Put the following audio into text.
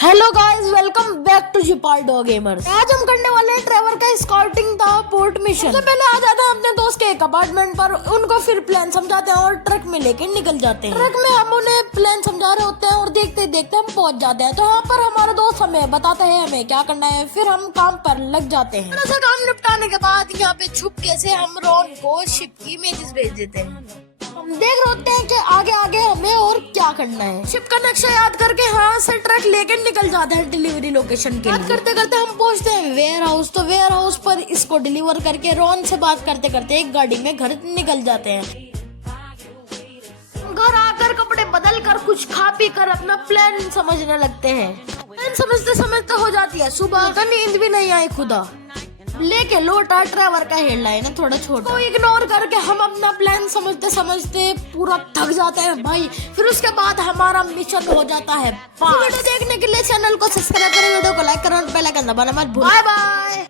Hello guys, welcome back to Jeopardy gamers. आज हम करने वाले हैं ट्रेवर का स्काउटिंग द पोर्ट मिशन। सबसे पहले आ जाते हैं अपने दोस्त के एक अपार्टमेंट पर, उनको फिर प्लान समझाते हैं और ट्रक में लेके निकल जाते हैं। ट्रक में हम उन्हें प्लान समझा रहे होते हैं और देखते देखते हम पहुंच जाते हैं। तो यहाँ पर हमारा दोस्त हमें बताता है हमें क्या करना है, फिर हम काम पर लग जाते हैं। थोड़ा सा काम निपटाने के बाद यहाँ पे छुपके से हम रॉन को शिप की इमेजेस भेज देते हैं। हम देख रहे होते हैं कि आगे आगे हमें और क्या करना है। शिप का नक्शा याद करके यहाँ से ट्रक लेके निकल जाते हैं डिलीवरी लोकेशन के लिए। करते करते हम पहुँचते हैं वेयर हाउस। तो वेयर हाउस पर इसको डिलीवर करके रॉन से बात करते करते एक गाड़ी में घर निकल जाते हैं। घर आकर कपड़े बदल कर कुछ खा पी कर अपना प्लान समझने लगते हैं। प्लान समझते समझते हो जाती है सुबह, तो नींद भी नहीं आई खुदा। लेके लौटा ट्रेवर का हेडलाइन है थोड़ा छोटा, तो इग्नोर करके हम अपना प्लान समझते समझते पूरा थक जाते हैं भाई। फिर उसके बाद हमारा मिशन हो जाता है पास। वीडियो देखने के लिए चैनल को सब्सक्राइब करें, वीडियो को लाइक करें और बेल आइकन दबाना मत भूलें। Bye bye.